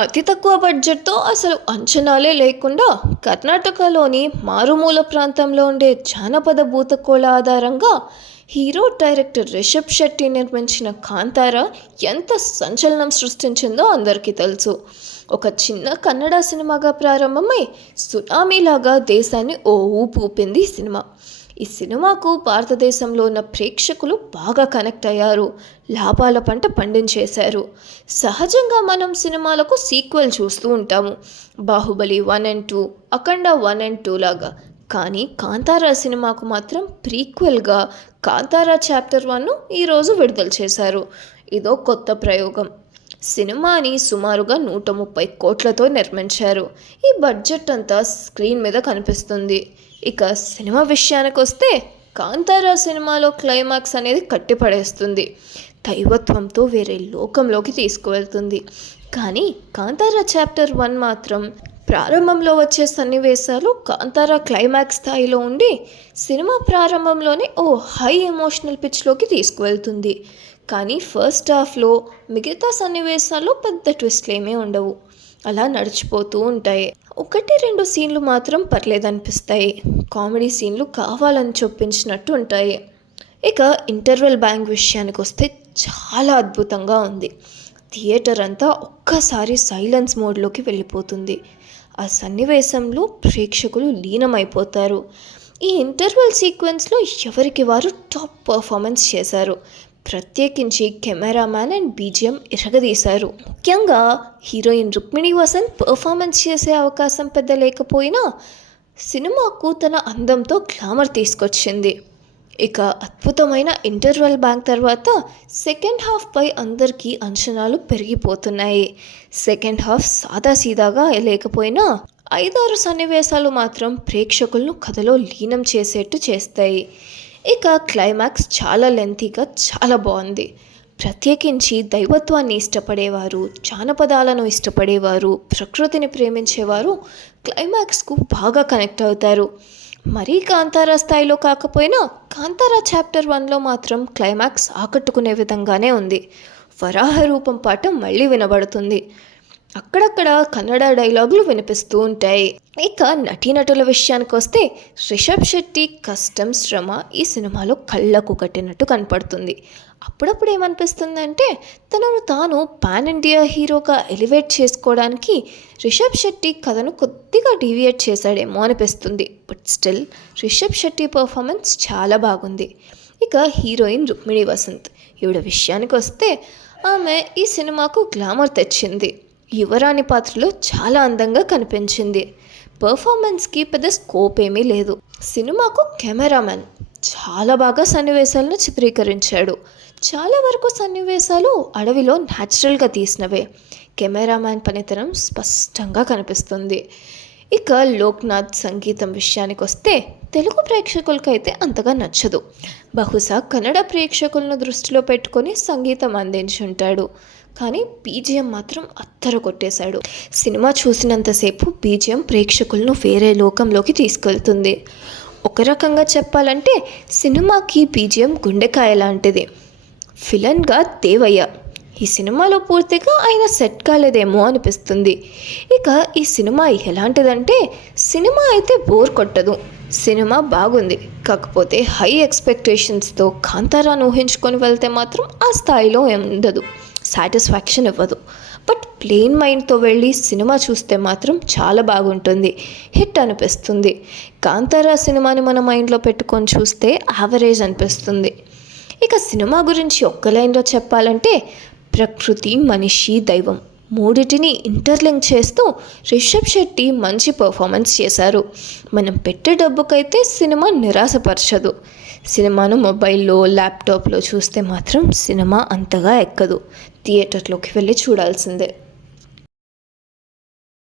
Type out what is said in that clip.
అతి తక్కువ బడ్జెట్‌తో అసలు అంచనాలే లేకుండా కర్ణాటకలోని మారుమూల ప్రాంతంలో ఉండే జానపద భూతకోల ఆధారంగా హీరో డైరెక్టర్ రిషబ్ శెట్టి నిర్మించిన 'కాంతార' ఎంత సంచలనం సృష్టించిందో అందరికీ తెలుసు. ఒక చిన్న కన్నడ సినిమాగా ప్రారంభమై సునామీలాగా దేశాన్ని ఓ ఊపు ఊపింది ఈ సినిమా. ఈ సినిమాకు భారతదేశంలో ఉన్న ప్రేక్షకులు బాగా కనెక్ట్ అయ్యారు. లాభాల పంట పండించేశారు. సహజంగా మనం సినిమాలకు సీక్వెల్ చూస్తూ ఉంటాము. 'బాహుబలి 1 అండ్ 2', 'అఖండ 1 అండ్ 2' లాగా. కానీ 'కాంతారా' సినిమాకు మాత్రం ప్రీక్వెల్గా 'కాంతారా చాప్టర్ 1'ను ఈరోజు విడుదల చేశారు. ఇదో కొత్త ప్రయోగం. సినిమాని సుమారుగా 130 కోట్లతో నిర్మించారు. ఈ బడ్జెట్ అంతా స్క్రీన్ మీద కనిపిస్తుంది. ఇక సినిమా విషయానికొస్తే 'కాంతారా' సినిమాలో క్లైమాక్స్ అనేది కట్టిపడేస్తుంది. దైవత్వంతో వేరే లోకంలోకి తీసుకువెళ్తుంది. కానీ 'కాంతారా చాప్టర్ 1' మాత్రం ప్రారంభంలో వచ్చే సన్నివేశాలు 'కాంతారా' క్లైమాక్స్ స్థాయిలో ఉండి సినిమా ప్రారంభంలోనే ఓ హై ఎమోషనల్ పిచ్లోకి తీసుకువెళ్తుంది. కానీ ఫస్ట్ హాఫ్లో మిగతా సన్నివేశాల్లో పెద్ద ట్విస్ట్లేమీ ఉండవు. అలా నడిచిపోతూ ఉంటాయి. 1-2 సీన్లు మాత్రం పర్లేదనిపిస్తాయి. కామెడీ సీన్లు కావాలని చొప్పించినట్టు ఉంటాయి. ఇక ఇంటర్వెల్ బ్యాంగ్ విషయానికి వస్తే చాలా అద్భుతంగా ఉంది. థియేటర్ అంతా ఒక్కసారి సైలెన్స్ మోడ్లోకి వెళ్ళిపోతుంది. ఆ సన్నివేశంలో ప్రేక్షకులు లీనమైపోతారు. ఈ ఇంటర్వెల్ సీక్వెన్స్లో ఎవరికి వారు టాప్ పర్ఫార్మెన్స్ చేశారు. ప్రత్యేకించి కెమెరామ్యాన్ అండ్ బీజిఎం ఇరగదీశారు. ముఖ్యంగా హీరోయిన్ రుక్మిణి వసంత్ పర్ఫార్మెన్స్ చేసే అవకాశం పెద్ద లేకపోయినా సినిమాకు తన అందంతో గ్లామర్ తీసుకొచ్చింది. ఇక అద్భుతమైన ఇంటర్వెల్ బ్యాంక్ తర్వాత సెకండ్ హాఫ్పై అందరికీ అంచనాలు పెరిగిపోతున్నాయి. సెకండ్ హాఫ్ సాదాసీదాగా లేకపోయినా 5-6 సన్నివేశాలు మాత్రం ప్రేక్షకులను కథలో లీనం చేసేట్టు చేస్తాయి. ఇక క్లైమాక్స్ చాలా లెంతీగా చాలా బాగుంది. ప్రత్యేకించి దైవత్వాన్ని ఇష్టపడేవారు, జానపదాలను ఇష్టపడేవారు, ప్రకృతిని ప్రేమించేవారు క్లైమాక్స్కు బాగా కనెక్ట్ అవుతారు. మరీ 'కాంతారా' స్థాయిలో కాకపోయినా 'కాంతారా చాప్టర్ 1'లో మాత్రం క్లైమాక్స్ ఆకట్టుకునే విధంగానే ఉంది. వరాహ రూపం పాట మళ్ళీ వినబడుతుంది. అక్కడక్కడ కన్నడ డైలాగులు వినిపిస్తూ ఉంటాయి. ఇక నటీనటుల విషయానికి వస్తే రిషబ్ శెట్టి కష్టం, శ్రమ ఈ సినిమాలో కళ్ళకు కట్టినట్టు కనపడుతుంది. అప్పుడప్పుడు ఏమనిపిస్తుందంటే తనను తాను పాన్ ఇండియా హీరోగా ఎలివేట్ చేసుకోవడానికి రిషబ్ శెట్టి కథను కొద్దిగా డీవియేట్ చేశాడేమో అనిపిస్తుంది. But still Rishab Shetty performance చాలా బాగుంది. ఇక హీరోయిన్ రుక్మిణి వసంత్, ఈవిడ విషయానికి వస్తే ఆమె ఈ సినిమాకు గ్లామర్ తెచ్చింది. యువరాణి పాత్రలో చాలా అందంగా కనిపించింది. పర్ఫార్మెన్స్కి పెద్ద స్కోప్ ఏమీ లేదు. సినిమాకు కెమెరామెన్ చాలా బాగా సన్నివేశాలను చిత్రీకరించాడు. చాలా వరకు సన్నివేశాలు అడవిలో న్యాచురల్గా తీసినవే. కెమెరామ్యాన్ పనితనం స్పష్టంగా కనిపిస్తుంది. ఇక లోక్నాథ్ సంగీతం విషయానికి వస్తే తెలుగు ప్రేక్షకులకైతే అంతగా నచ్చదు. బహుశా కన్నడ ప్రేక్షకులను దృష్టిలో పెట్టుకొని సంగీతం అందించుంటాడు. కానీ బీజిఎం మాత్రం అత్తరు కొట్టేశాడు. సినిమా చూసినంతసేపు బీజిఎం ప్రేక్షకులను వేరే లోకంలోకి తీసుకెళ్తుంది. ఒక రకంగా చెప్పాలంటే సినిమాకి బీజిఎం గుండెకాయ లాంటిది. విలన్గా దేవయ్య ఈ సినిమాలో పూర్తిగా ఆయన సెట్ కాలేదేమో అనిపిస్తుంది. ఇక ఈ సినిమా ఎలాంటిదంటే సినిమా అయితే బోర్ కొట్టదు. సినిమా బాగుంది, కాకపోతే హై ఎక్స్పెక్టేషన్స్తో 'కాంతారా'ను ఊహించుకొని వెళ్తే మాత్రం ఆ స్థాయిలో ఉండదు, సాటిస్ఫాక్షన్ ఇవ్వదు. బట్ ప్లెయిన్ మైండ్తో వెళ్ళి సినిమా చూస్తే మాత్రం చాలా బాగుంటుంది, హిట్ అనిపిస్తుంది. 'కాంతారా' సినిమాని మన మైండ్లో పెట్టుకొని చూస్తే యావరేజ్ అనిపిస్తుంది. ఇక సినిమా గురించి ఒక్క లైన్లో చెప్పాలంటే ప్రకృతి, మనిషి, దైవం మూడిటిని ఇంటర్లింక్ చేస్తూ రిషబ్ శెట్టి మంచి పర్ఫార్మెన్స్ చేశారు. మనం పెట్టే డబ్బుకైతే సినిమా నిరాశపరచదు. సినిమాను మొబైల్లో, ల్యాప్టాప్లో చూస్తే మాత్రం సినిమా అంతగా ఎక్కదు. థియేటర్లోకి వెళ్ళి చూడాల్సిందే.